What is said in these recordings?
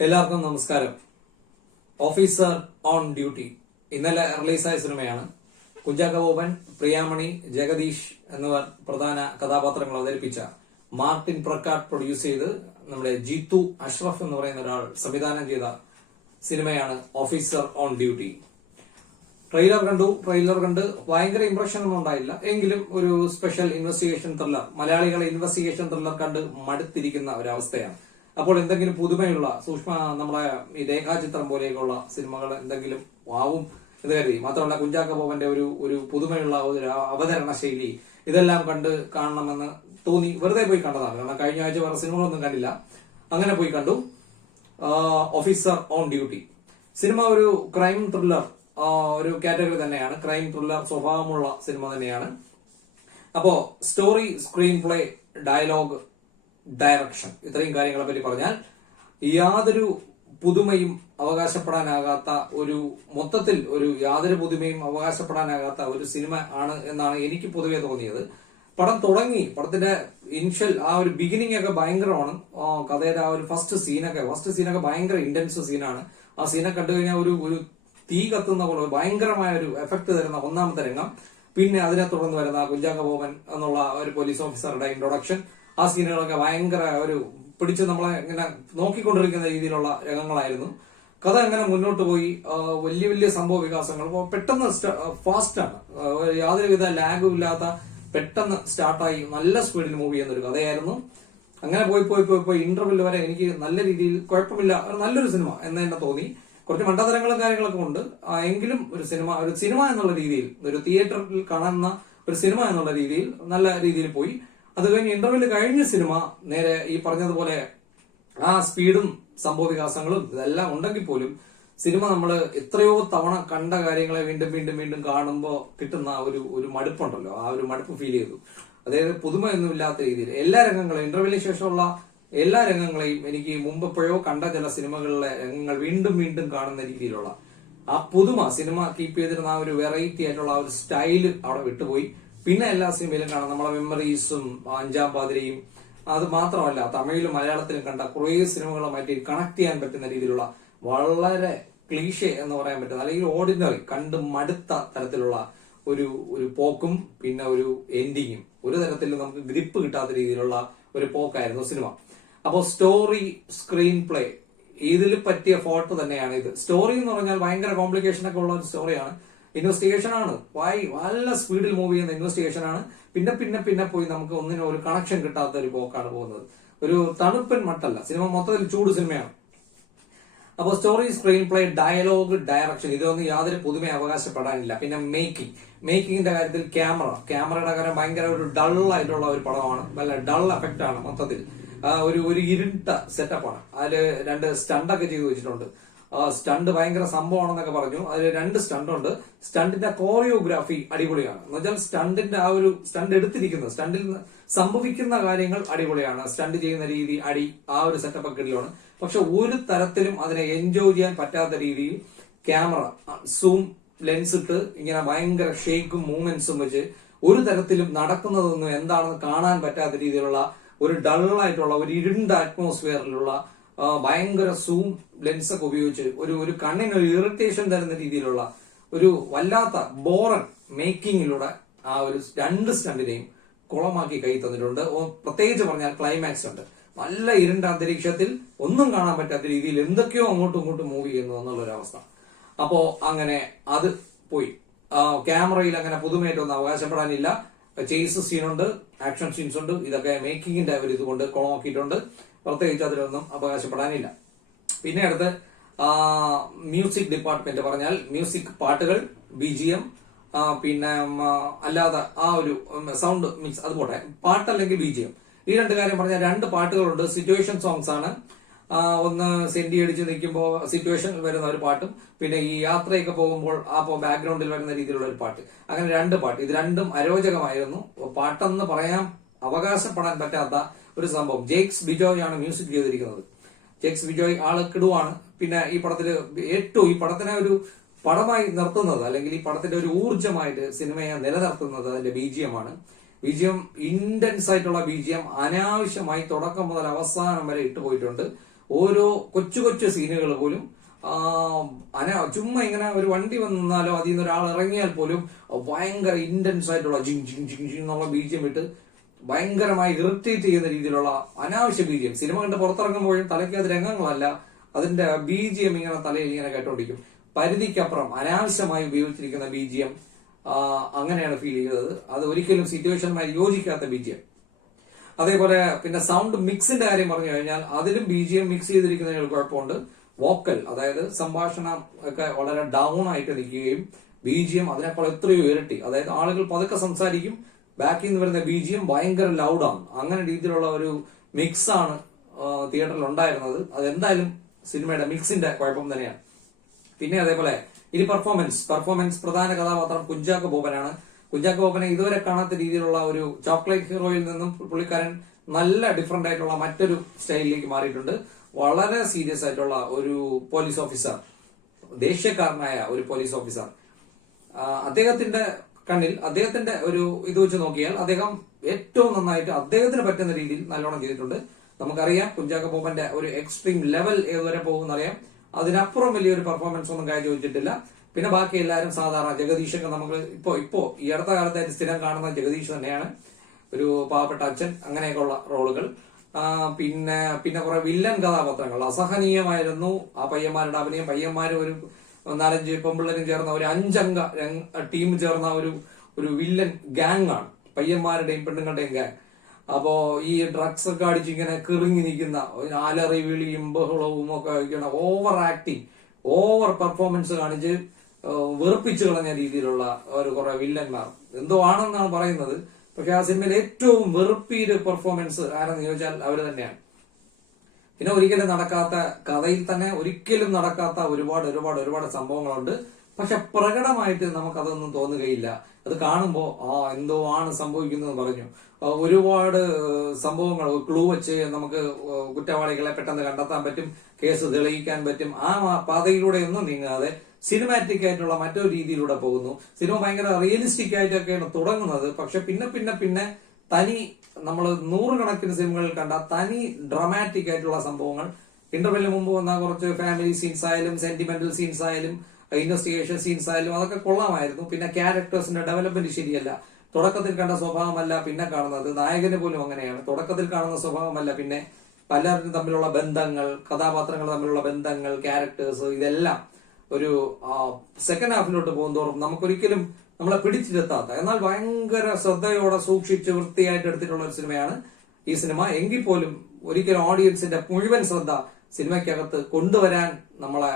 എല്ലാവർക്കും നമസ്കാരം. Officer on duty ഇന്നലെ റിലീസായ സിനിമയാണ്. കുഞ്ചാക്കോ ബോബൻ, പ്രിയാമണി, ജഗദീഷ് എന്നിവർ പ്രധാന കഥാപാത്രങ്ങൾ അവതരിപ്പിച്ച, മാർട്ടിൻ പ്രക്കാട്ട് പ്രൊഡ്യൂസ് ചെയ്ത് നമ്മുടെ ജീത്തു അഷ്റഫ് എന്ന് പറയുന്ന ഒരാൾ സംവിധാനം ചെയ്ത സിനിമയാണ് ഓഫീസർ ഓൺ ഡ്യൂട്ടി. ട്രെയിലർ കണ്ട് ഭയങ്കര ഇംപ്രഷൻ ഒന്നും ഉണ്ടായില്ല. എങ്കിലും ഒരു സ്പെഷ്യൽ ഇൻവെസ്റ്റിഗേഷൻ ത്രില്ലർ, മലയാളികളെ ഇൻവെസ്റ്റിഗേഷൻ ത്രില്ലർ കണ്ട് മടുത്തിരിക്കുന്ന ഒരവസ്ഥയാണ്. അപ്പോൾ എന്തെങ്കിലും പുതുമയുള്ള നമ്മളെ ഈ രേഖാചിത്രം പോലെയൊക്കെയുള്ള സിനിമകൾ എന്തെങ്കിലും ആവും എന്ന് കരുതി. മാത്രമല്ല കുഞ്ചാക്കോ ബോബന്റെ ഒരു പുതുമയുള്ള ഒരു അവതരണ ശൈലി ഇതെല്ലാം കണ്ട് കാണണമെന്ന് തോന്നി വെറുതെ പോയി കണ്ടതാണ്. കാരണം കഴിഞ്ഞ ആഴ്ച വേറെ സിനിമകളൊന്നും കണ്ടില്ല. അങ്ങനെ പോയി കണ്ടു ഓഫീസർ ഓൺ ഡ്യൂട്ടി. സിനിമ ഒരു ക്രൈം ത്രില്ലർ ഒരു കാറ്റഗറി തന്നെയാണ്. ക്രൈം ത്രില്ലർ സ്വഭാവമുള്ള സിനിമ തന്നെയാണ്. അപ്പോ story, screen play, dialogue, direction, ഇത്രയും കാര്യങ്ങളെ പറ്റി പറഞ്ഞാൽ യാതൊരു പുതുമയും അവകാശപ്പെടാനാകാത്ത മൊത്തത്തിൽ യാതൊരു പുതുമയും അവകാശപ്പെടാനാകാത്ത ഒരു സിനിമ ആണ് എന്നാണ് എനിക്ക് പൊതുവെ തോന്നിയത്. പടം തുടങ്ങി, പടത്തിന്റെ ഇനിഷ്യൽ ഒരു ബിഗിനിങ് ഒക്കെ ഭയങ്കരമാണ്. കഥയുടെ ഒരു ഫസ്റ്റ് സീനൊക്കെ ഭയങ്കര ഇന്റൻസ് സീനാണ്. ആ സീനൊക്കെ കണ്ടു കഴിഞ്ഞാൽ ഒരു തീ കത്തുന്ന പോലെ ഭയങ്കരമായ ഒരു എഫക്ട് തരുന്ന ഒന്നാമത്തെ രംഗം. പിന്നെ അതിനെ തുടർന്ന് വരുന്ന കുഞ്ചാക്കോ ബോബൻ എന്നുള്ള ഒരു പോലീസ് ഓഫീസറുടെ ഇൻട്രൊഡക്ഷൻ, ആ സീനുകളൊക്കെ ഭയങ്കര പിടിച്ച് നമ്മളെ ഇങ്ങനെ നോക്കിക്കൊണ്ടിരിക്കുന്ന രീതിയിലുള്ള രംഗങ്ങളായിരുന്നു. കഥ എങ്ങനെ മുന്നോട്ട് പോയി, വലിയ വലിയ സംഭവ വികാസങ്ങൾ പെട്ടെന്ന് ഫാസ്റ്റാണ്, യാതൊരുവിധ ലാഗും ഇല്ലാത്ത പെട്ടെന്ന് സ്റ്റാർട്ടായി നല്ല സ്പീഡിൽ മൂവ് ചെയ്യുന്ന ഒരു കഥയായിരുന്നു. അങ്ങനെ പോയി ഇന്റർവെൽ വരെ എനിക്ക് നല്ല രീതിയിൽ കുഴപ്പമില്ല, നല്ലൊരു സിനിമ എന്ന് തന്നെ തോന്നി. കുറച്ച് മണ്ടത്തരങ്ങളും കാര്യങ്ങളൊക്കെ ഉണ്ട്. എങ്കിലും ഒരു സിനിമ എന്നുള്ള രീതിയിൽ, ഒരു തിയേറ്ററിൽ കാണുന്ന ഒരു സിനിമ എന്നുള്ള രീതിയിൽ നല്ല രീതിയിൽ പോയി. അത് കഴിഞ്ഞ് ഇന്റർവെൽ കഴിഞ്ഞ സിനിമ നേരെ ഈ പറഞ്ഞതുപോലെ ആ സ്പീഡും സംഭവ വികാസങ്ങളും ഇതെല്ലാം ഉണ്ടെങ്കിൽ പോലും സിനിമ നമ്മൾ എത്രയോ തവണ കണ്ട കാര്യങ്ങളെ വീണ്ടും വീണ്ടും വീണ്ടും കാണുമ്പോൾ കിട്ടുന്ന ഒരു മടുപ്പുണ്ടല്ലോ, ആ ഒരു മടുപ്പ് ഫീൽ ചെയ്തു. അതായത് പുതുമയൊന്നുമില്ലാത്ത രീതിയിൽ എല്ലാ രംഗങ്ങളും, ഇന്റർവെല്ലിന് ശേഷമുള്ള എല്ലാ രംഗങ്ങളെയും എനിക്ക് മുമ്പ് എപ്പോഴോ കണ്ട ചില സിനിമകളിലെ രംഗങ്ങൾ വീണ്ടും വീണ്ടും കാണുന്ന രീതിയിലുള്ള ആ പുതുമ, സിനിമ കീപ്പ് ചെയ്തിരുന്ന ആ ഒരു വെറൈറ്റി ആയിട്ടുള്ള ആ ഒരു സ്റ്റൈല് അവിടെ വിട്ടുപോയി. പിന്നെ എല്ലാ സിനിമയിലും കാണാം നമ്മളെ മെമ്മറീസും അഞ്ചാം പാതിരയും. അത് മാത്രമല്ല തമിഴിലും മലയാളത്തിലും കണ്ട കുറേ സിനിമകളുമായിട്ട് കണക്ട് ചെയ്യാൻ പറ്റുന്ന രീതിയിലുള്ള വളരെ ക്ലീഷേ എന്ന് പറയാൻ പറ്റുന്ന, അല്ലെങ്കിൽ ഓർഡിനറി, കണ്ട് മടുത്ത തരത്തിലുള്ള ഒരു പോക്കും പിന്നെ ഒരു എൻഡിങ്ങും, ഒരു തരത്തിലും നമുക്ക് ഗ്രിപ്പ് കിട്ടാത്ത രീതിയിലുള്ള ഒരു പോക്കായിരുന്നു സിനിമ. അപ്പോൾ സ്റ്റോറി, സ്ക്രീൻ പ്ലേ ഇതിൽ പറ്റിയ ഫോട്ടോ തന്നെയാണ് ഇത്. സ്റ്റോറി എന്ന് പറഞ്ഞാൽ ഭയങ്കര കോംപ്ലിക്കേഷൻ ഒക്കെ ഉള്ള ഒരു സ്റ്റോറിയാണ്. ഇൻവെസ്റ്റിഗേഷൻ ആണ്, നല്ല സ്പീഡിൽ മൂവ് ചെയ്യുന്ന ഇൻവെസ്റ്റിഗേഷൻ ആണ്. പിന്നെ പോയി നമുക്ക് ഒന്നിനും ഒരു കണക്ഷൻ കിട്ടാത്ത ഒരു പോക്കാണ് പോകുന്നത്. ഒരു തണുപ്പൻ മട്ടല്ല സിനിമ, മൊത്തത്തിൽ ചൂട് സിനിമയാണ്. അപ്പോൾ story, screen play, dialogue, direction ഇതൊന്നും യാതൊരു പുതുമ അവകാശപ്പെടാനില്ല. പിന്നെ മേക്കിങ്ങിന്റെ കാര്യത്തിൽ ക്യാമറയുടെ കാര്യം ഭയങ്കര ഒരു ഡൾ ആയിട്ടുള്ള ഒരു പടമാണ്. നല്ല ഡൾ എഫക്റ്റ് ആണ് മൊത്തത്തിൽ. ഒരു ഇരുട്ട സെറ്റപ്പാണ്. അതില് 2 സ്റ്റണ്ടൊക്കെ ചെയ്തു വെച്ചിട്ടുണ്ട്. സ്റ്റണ്ട് ഭയങ്കര സംഭവമാണെന്നൊക്കെ പറഞ്ഞു. അതിൽ 2 സ്റ്റണ്ടുണ്ട്. സ്റ്റണ്ടിന്റെ കോറിയോഗ്രാഫി അടിപൊളിയാണ്. എന്ന് വെച്ചാൽ സ്റ്റണ്ടിന്റെ സ്റ്റണ്ട് എടുത്തിരിക്കുന്നത്, സ്റ്റണ്ടിൽ സംഭവിക്കുന്ന കാര്യങ്ങൾ അടിപൊളിയാണ്. സ്റ്റണ്ട് ചെയ്യുന്ന രീതി, ആ ഒരു സെറ്റപ്പ് ഒക്കെ ഇടലാണ്. പക്ഷെ ഒരു തരത്തിലും അതിനെ എൻജോയ് ചെയ്യാൻ പറ്റാത്ത രീതിയിൽ ക്യാമറ സൂം ലെൻസ് ഇട്ട് ഇങ്ങനെ ഭയങ്കര ഷേക്കും മൂവ്മെന്റ്സും വെച്ച് ഒരു തരത്തിലും നടക്കുന്നതൊന്നും എന്താണെന്ന് കാണാൻ പറ്റാത്ത രീതിയിലുള്ള ഒരു ഡള്ളായിട്ടുള്ള ഒരു ഇരുണ്ട അറ്റ്മോസ്ഫിയറിലുള്ള ഭയങ്കര സൂം ലെൻസ് ഒക്കെ ഉപയോഗിച്ച് ഒരു കണ്ണിന് ഒരു ഇറിറ്റേഷൻ തരുന്ന രീതിയിലുള്ള ഒരു വല്ലാത്ത ബോറൻ മേക്കിങ്ങിലൂടെ ആ ഒരു 2 സ്റ്റണ്ടിനെയും കുളമാക്കി കൈ തന്നിട്ടുണ്ട്. പ്രത്യേകിച്ച് പറഞ്ഞാൽ ക്ലൈമാക്സ് ഉണ്ട്. നല്ല ഇരുണ്ട അന്തരീക്ഷത്തിൽ ഒന്നും കാണാൻ പറ്റാത്ത രീതിയിൽ എന്തൊക്കെയോ അങ്ങോട്ടും ഇങ്ങോട്ടും മൂവ് ചെയ്യുന്നു എന്നുള്ളൊരവസ്ഥ. അപ്പോ അങ്ങനെ അത് പോയി. ക്യാമറയിൽ അങ്ങനെ പുതുമയായിട്ടൊന്നും അവകാശപ്പെടാനില്ല. ചേസ് സീനുണ്ട്, ആക്ഷൻ സീൻസ് ഉണ്ട്. ഇതൊക്കെ മേക്കിങ്ങിന്റെ ഒരു ഇതുകൊണ്ട് കുളമാക്കിയിട്ടുണ്ട്. പ്രത്യേകിച്ച് അതിലൊന്നും അവകാശപ്പെടാനില്ല. പിന്നെ അടുത്ത് മ്യൂസിക് ഡിപ്പാർട്ട്മെന്റ് പറഞ്ഞാൽ മ്യൂസിക്, പാട്ടുകൾ, BGM, പിന്നെ അല്ലാതെ ആ ഒരു സൗണ്ട് മിക്സ്, അതുപോലെ പാട്ടല്ലെങ്കിൽ BGM, ഈ 2 കാര്യം പറഞ്ഞാൽ 2 പാട്ടുകളുണ്ട്. സിറ്റുവേഷൻ സോങ്സ് ആണ്. ഒന്ന് സെന്റി അടിച്ച് നിൽക്കുമ്പോൾ സിറ്റുവേഷനിൽ വരുന്ന ഒരു പാട്ടും പിന്നെ ഈ യാത്രയൊക്കെ പോകുമ്പോൾ ബാക്ക്ഗ്രൗണ്ടിൽ വരുന്ന രീതിയിലുള്ള ഒരു പാട്ട്. അങ്ങനെ 2 പാട്ട്. ഇത് രണ്ടും അരോചകമായിരുന്നു. പാട്ടെന്ന് പറയാൻ അവകാശപ്പെടാൻ പറ്റാത്ത ഒരു സംഭവം. ജേക്സ് ബിജോയ് ആണ് മ്യൂസിക് ചെയ്തിരിക്കുന്നത്. ജേക്സ് ബിജോയ് ആള് കിടുവാണ്. പിന്നെ ഈ പടത്തില് ഈ പടത്തിനെ ഒരു പടമായി നിർത്തുന്നത്, അല്ലെങ്കിൽ ഈ പടത്തിന്റെ ഒരു ഊർജ്ജമായിട്ട് സിനിമയെ നിലനിർത്തുന്നത് അതിന്റെ BGM ആണ്. BGM ഇന്റൻസ് ആയിട്ടുള്ള BGM അനാവശ്യമായി തുടക്കം മുതൽ അവസാനം വരെ ഇട്ടുപോയിട്ടുണ്ട്. ഓരോ കൊച്ചു കൊച്ചു സീനുകൾ പോലും ചുമ്മാ ഇങ്ങനെ ഒരു വണ്ടി വന്ന് നിന്നാലോ അതിൽ നിന്ന് ഒരാൾ ഇറങ്ങിയാൽ പോലും ഭയങ്കര ഇന്റൻസ് ആയിട്ടുള്ള ജിങ് ജിങ് ജിങ് ജിങ് എന്നുള്ള ബീജിയം ഇട്ട് ഭയങ്കരമായി ഇറിറ്റേറ്റ് ചെയ്യുന്ന രീതിയിലുള്ള അനാവശ്യ ബീജിയം. സിനിമ കണ്ട് പുറത്തിറങ്ങുമ്പോഴും തലയ്ക്ക് അത് രംഗങ്ങളല്ല, അതിന്റെ ബീജിയം ഇങ്ങനെ തലയിൽ ഇങ്ങനെ കേട്ടോണ്ടിരിക്കും. പരിധിക്കപ്പുറം അനാവശ്യമായി ഉപയോഗിച്ചിരിക്കുന്ന ബീജിയം അങ്ങനെയാണ് ഫീൽ ചെയ്തത്. അത് ഒരിക്കലും സിറ്റുവേഷനുമായി യോജിക്കാത്ത ബീജിയം. അതേപോലെ പിന്നെ സൗണ്ട് മിക്സിന്റെ കാര്യം പറഞ്ഞു കഴിഞ്ഞാൽ അതിലും ബീജിയം മിക്സ് ചെയ്തിരിക്കുന്നതിന് കുഴപ്പമുണ്ട്. വോക്കൽ, അതായത് സംഭാഷണം ഒക്കെ വളരെ ഡൗൺ ആയിട്ട് നിൽക്കുകയും ബീജിയം അതിനേക്കാൾ എത്രയോ ഇരട്ടി, അതായത് ആളുകൾ പതുക്കെ സംസാരിക്കും, ബാക്കിൽ നിന്ന് വരുന്ന ബീജിയം ഭയങ്കര ലൗഡാണ്. അങ്ങനെ രീതിയിലുള്ള ഒരു മിക്സ് ആണ് തിയേറ്ററിൽ ഉണ്ടായിരുന്നത്. അതെന്തായാലും സിനിമയുടെ മിക്സിന്റെ കുഴപ്പം തന്നെയാണ്. പിന്നെ അതേപോലെ ഇനി പെർഫോമൻസ് പ്രധാന കഥാപാത്രം കുഞ്ചാക്കോ ബോബനാണ്. കുഞ്ചാക്കോ ബോബനെ ഇതുവരെ കാണാത്ത രീതിയിലുള്ള ഒരു ചോക്ലേറ്റ് ഹീറോയിൽ നിന്നും പുള്ളിക്കാരൻ നല്ല ഡിഫറെന്റ് ആയിട്ടുള്ള മറ്റൊരു സ്റ്റൈലിലേക്ക് മാറിയിട്ടുണ്ട്. വളരെ സീരിയസ് ആയിട്ടുള്ള ഒരു പോലീസ് ഓഫീസർ, ദേഷ്യക്കാരനായ ഒരു പോലീസ് ഓഫീസർ. അദ്ദേഹത്തിന്റെ കണ്ണിൽ അദ്ദേഹത്തിന്റെ ഒരു ഇത് വെച്ച് നോക്കിയാൽ അദ്ദേഹം ഏറ്റവും നന്നായിട്ട് അദ്ദേഹത്തിന് പറ്റുന്ന രീതിയിൽ നല്ലോണം ചെയ്തിട്ടുണ്ട്. നമുക്കറിയാം കുഞ്ചാക്കോ ബോബന്റെ ഒരു എക്സ്ട്രീം ലെവൽ ഏതുവരെ പോകുന്നറിയാം. അതിനപ്പുറം വലിയൊരു പെർഫോമൻസ് ഒന്നും കാഴ്ചവെച്ചിട്ടില്ല. പിന്നെ ബാക്കി എല്ലാവരും സാധാരണ ജഗദീഷൊക്കെ നമുക്ക് ഇപ്പോ ഈ അടുത്ത കാലത്തായിട്ട് സ്ഥിരം കാണുന്ന ജഗദീഷ് തന്നെയാണ്. ഒരു പാവപ്പെട്ട അച്ഛൻ, അങ്ങനെയൊക്കെയുള്ള റോളുകൾ. പിന്നെ കുറെ വില്ലൻ കഥാപാത്രങ്ങൾ അസഹനീയമായിരുന്നു ആ പയ്യന്മാരുടെ അഭിനയം. പയ്യന്മാര് ഒരു 4-5 പെമ്പിള്ളേരും ചേർന്ന ഒരു 5 അംഗ ടീം ചേർന്ന ഒരു വില്ലൻ ഗ്യാങ് ആണ്, പയ്യന്മാരുടെയും പെണ്ണുങ്ങളുടെയും ഗ്യാങ്. അപ്പോ ഈ ഡ്രഗ്സ് ഒക്കെ അടിച്ച് ഇങ്ങനെ കിറിങ്ങി നിൽക്കുന്ന ആലറി വിളിയും ബഹളവും ഒക്കെ ഇങ്ങനെ ഓവർ ആക്ടിങ്, ഓവർ പെർഫോമൻസ് കാണിച്ച് വെറുപ്പിച്ചു കളഞ്ഞ രീതിയിലുള്ള ഒരു കുറെ വില്ലന്മാർ എന്തോ ആണെന്നാണ് പറയുന്നത്. പക്ഷെ ആ സിനിമയിൽ ഏറ്റവും വെറുപ്പീര് പെർഫോമൻസ് ആരെന്ന് ചോദിച്ചാൽ അവര് തന്നെയാണ്. പിന്നെ ഒരിക്കലും നടക്കാത്ത, കഥയിൽ തന്നെ ഒരിക്കലും നടക്കാത്ത ഒരുപാട് സംഭവങ്ങളുണ്ട്. പക്ഷെ പ്രകടമായിട്ട് നമുക്കതൊന്നും തോന്നുകയില്ല. അത് കാണുമ്പോ എന്തോ ആണ് സംഭവിക്കുന്നത് പറഞ്ഞു. ഒരുപാട് സംഭവങ്ങൾ ക്ലൂ വെച്ച് നമുക്ക് കുറ്റവാളികളെ പെട്ടെന്ന് കണ്ടെത്താൻ പറ്റും, കേസ് തെളിയിക്കാൻ പറ്റും. ആ പാതയിലൂടെ ഒന്നും നീങ്ങാതെ സിനിമാറ്റിക് ആയിട്ടുള്ള മറ്റൊരു രീതിയിലൂടെ പോകുന്നു. സിനിമ ഭയങ്കര റിയലിസ്റ്റിക് ആയിട്ടൊക്കെയാണ് തുടങ്ങുന്നത്. പക്ഷെ പിന്നെ തനി നമ്മൾ 100 കണക്കിന് സിനിമകളിൽ കണ്ട തനി ഡ്രമാറ്റിക് ആയിട്ടുള്ള സംഭവങ്ങൾ, ഇന്റർവെല്ലിന് മുമ്പ് വന്ന കുറച്ച് ഫാമിലി സീൻസ് ആയാലും സെന്റിമെന്റൽ സീൻസ് ആയാലും ഇൻവെസ്റ്റിഗേഷൻ സീൻസ് ആയാലും അതൊക്കെ കൊള്ളാമായിരുന്നു. പിന്നെ ക്യാരക്ടേഴ്സിന്റെ ഡെവലപ്മെന്റ് ശരിയല്ല. തുടക്കത്തിൽ കണ്ട സ്വഭാവമല്ല പിന്നെ കാണുന്നത്. നായകന് പോലും അങ്ങനെയാണ്. തുടക്കത്തിൽ കാണുന്ന സ്വഭാവമല്ല പിന്നെ പലരും തമ്മിലുള്ള ബന്ധങ്ങൾ, കഥാപാത്രങ്ങൾ തമ്മിലുള്ള ബന്ധങ്ങൾ, ക്യാരക്ടേഴ്സ്, ഇതെല്ലാം ഒരു സെക്കൻഡ് ഹാഫിലോട്ട് പോകുന്തോറും നമുക്കൊരിക്കലും നമ്മളെ പിടിച്ചിരുത്താത്ത, എന്നാൽ ഭയങ്കര ശ്രദ്ധയോടെ സൂക്ഷിച്ച് വൃത്തിയായിട്ട് എടുത്തിട്ടുള്ള ഒരു സിനിമയാണ് ഈ സിനിമ. എങ്കിൽ പോലും ഒരിക്കലും ഓഡിയൻസിന്റെ മുഴുവൻ ശ്രദ്ധ സിനിമയ്ക്കകത്ത് കൊണ്ടുവരാൻ നമ്മളെ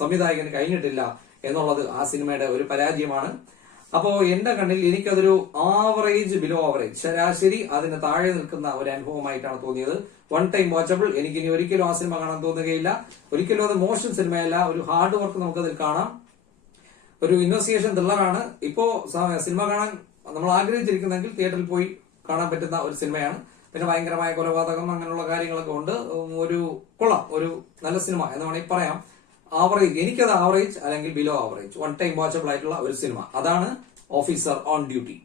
സംവിധായകന് കഴിഞ്ഞിട്ടില്ല എന്നുള്ളത് ആ സിനിമയുടെ ഒരു പരാജയമാണ്. അപ്പോ എന്റെ കണ്ണിൽ എനിക്കതൊരു ബിലോ ആവറേജ്, ശരാശരി അതിന് താഴെ നിൽക്കുന്ന ഒരു അനുഭവമായിട്ടാണ് തോന്നിയത്. One time watchable. എനിക്കിനി ഒരിക്കലും ആ സിനിമ കാണാൻ തോന്നുകയില്ല. ഒരിക്കലും അത് മോശം സിനിമയല്ല, ഒരു ഹാർഡ് വർക്ക് നമുക്കതിൽ കാണാം. ഒരു ഇൻവെസ്റ്റിഗേഷൻ ത്രില്ലറാണ്. ഇപ്പോ സിനിമ കാണാൻ നമ്മൾ ആഗ്രഹിച്ചിരിക്കുന്നെങ്കിൽ തിയേറ്ററിൽ പോയി കാണാൻ പറ്റുന്ന ഒരു സിനിമയാണ്. പിന്നെ ഭയങ്കരമായ കൊലപാതകം അങ്ങനെയുള്ള കാര്യങ്ങളൊക്കെ ഉണ്ട്. ഒരു കൊള്ളാം, ഒരു നല്ല സിനിമ എന്ന് വേണമെങ്കിൽ പറയാം. ആവറേജ്, എനിക്കത് ആവറേജ് അല്ലെങ്കിൽ below average, one time watchable ആയിട്ടുള്ള ഒരു സിനിമ. അതാണ് ഓഫീസർ ഓൺ ഡ്യൂട്ടി.